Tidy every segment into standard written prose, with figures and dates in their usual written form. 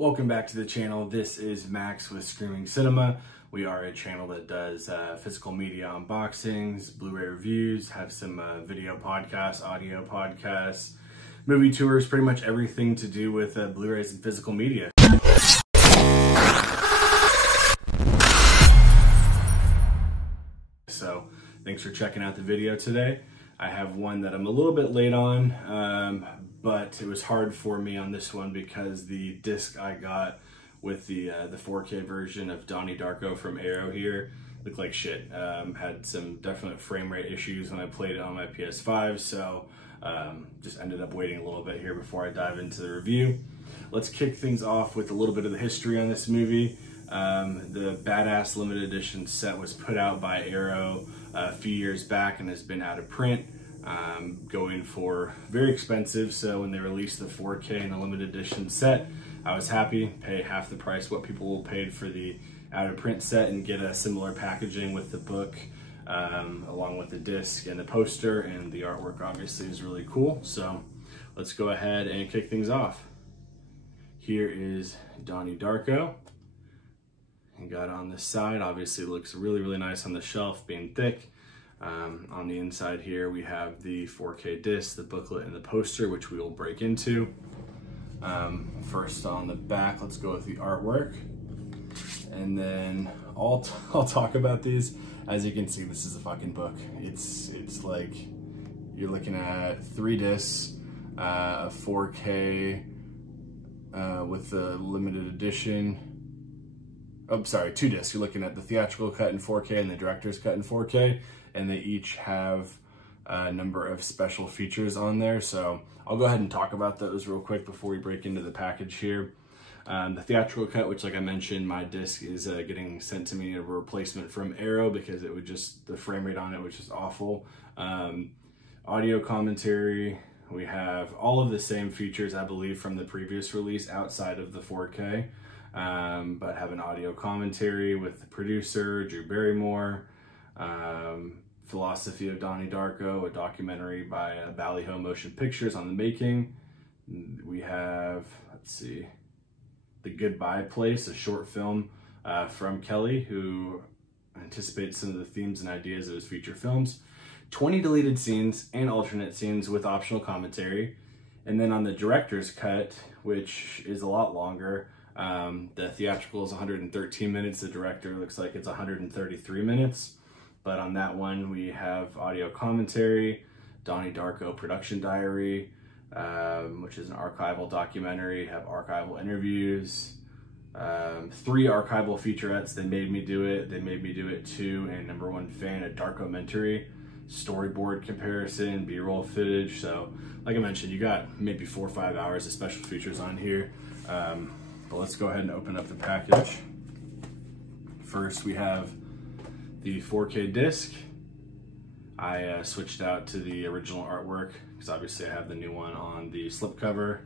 Welcome back to the channel. This is Max with Screaming Cinema. We are a channel that does physical media unboxings, Blu-ray reviews, have some video podcasts, audio podcasts, movie tours, pretty much everything to do with Blu-rays and physical media. So thanks for checking out the video today. I have one that I'm a little bit late on, but it was hard for me on this one because the disc I got with the 4K version of Donnie Darko from Arrow here looked like shit. Had some definite frame rate issues when I played it on my PS5, so just ended up waiting a little bit here before I dive into the review. Let's kick things off with a little bit of the history on this movie. The Badass limited edition set was put out by Arrow a few years back and has been out of print, going for very expensive. So when they released the 4K and the limited edition set, I was happy, pay half the price what people will pay for the out of print set and get a similar packaging with the book, along with the disc and the poster, and the artwork obviously is really cool. So let's go ahead and kick things off. Here is Donnie Darko. And got it on this side. Obviously it looks really, really nice on the shelf, being thick. On the inside here, we have the 4K disc, the booklet, and the poster, which we will break into. First on the back, let's go with the artwork. And then I'll talk about these. As you can see, this is a fucking book. It's like, you're looking at 3 discs, a 4K with the limited edition. Oh, sorry, 2 discs. You're looking at the theatrical cut in 4K and the director's cut in 4K, and they each have a number of special features on there. So I'll go ahead and talk about those real quick before we break into the package here. The theatrical cut, which like I mentioned, my disc is getting sent to me a replacement from Arrow because it would just, the frame rate on it was just awful. Audio commentary, we have all of the same features, I believe, from the previous release outside of the 4K. But have an audio commentary with the producer, Drew Barrymore, Philosophy of Donnie Darko, a documentary by Ballyho Motion Pictures on the making. We have, let's see, The Goodbye Place, a short film from Kelly, who anticipates some of the themes and ideas of his feature films. 20 deleted scenes and alternate scenes with optional commentary. And then on the director's cut, which is a lot longer, the theatrical is 113 minutes. The director looks like it's 133 minutes. But on that one, we have audio commentary, Donnie Darko production diary, which is an archival documentary, have archival interviews, 3 archival featurettes. They made me do it. They made me do it too. And number 1 fan, a Darkomentary, storyboard comparison, B-roll footage. So like I mentioned, you got maybe 4 or 5 hours of special features on here. But let's go ahead and open up the package. First, we have the 4K disc. I switched out to the original artwork because obviously I have the new one on the slipcover,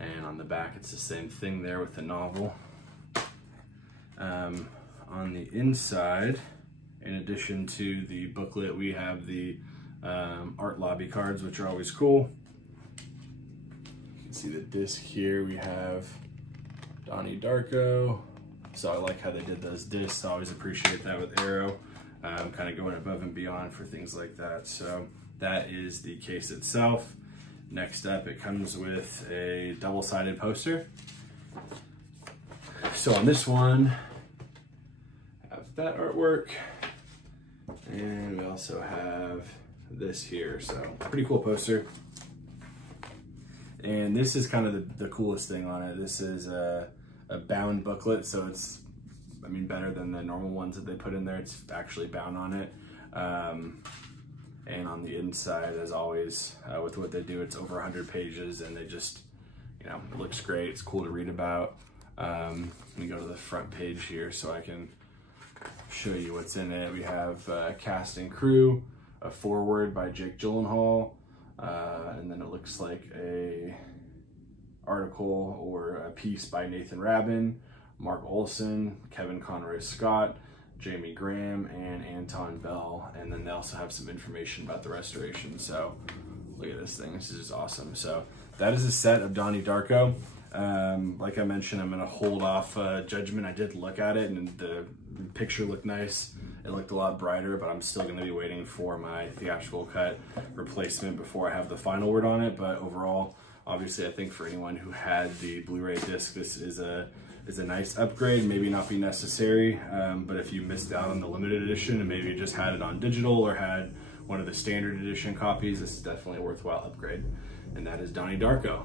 and on the back it's the same thing there with the novel. On the inside, in addition to the booklet, we have the art lobby cards, which are always cool. You can see the disc here. We have Donnie Darko. So I like how they did those discs. I always appreciate that with Arrow, kind of going above and beyond for things like that. So that is the case itself. Next up, it comes with a double-sided poster. So on this one, I have that artwork, and we also have this here. So pretty cool poster. And this is kind of the coolest thing on it. This is a bound booklet, so it's, I mean, better than the normal ones that they put in there. It's actually bound on it. And on the inside, as always, with what they do, it's over 100 pages, and they just, you know, it looks great. It's cool to read about. Let me go to the front page here so I can show you what's in it. We have cast and crew, a foreword by Jake Gyllenhaal, and then it looks like a article or a piece by Nathan Rabin, Mark Olson, Kevin Conroy Scott, Jamie Graham, and Anton Bell. And then they also have some information about the restoration. So look at this thing. This is just awesome. So that is a set of Donnie Darko. Like I mentioned, I'm gonna hold off judgment. I did look at it and the picture looked nice. It looked a lot brighter, but I'm still gonna be waiting for my theatrical cut replacement before I have the final word on it. But overall, obviously I think for anyone who had the Blu-ray disc, this is a nice upgrade. Maybe not be necessary, but if you missed out on the limited edition and maybe just had it on digital or had one of the standard edition copies, this is definitely a worthwhile upgrade. And that is Donnie Darko.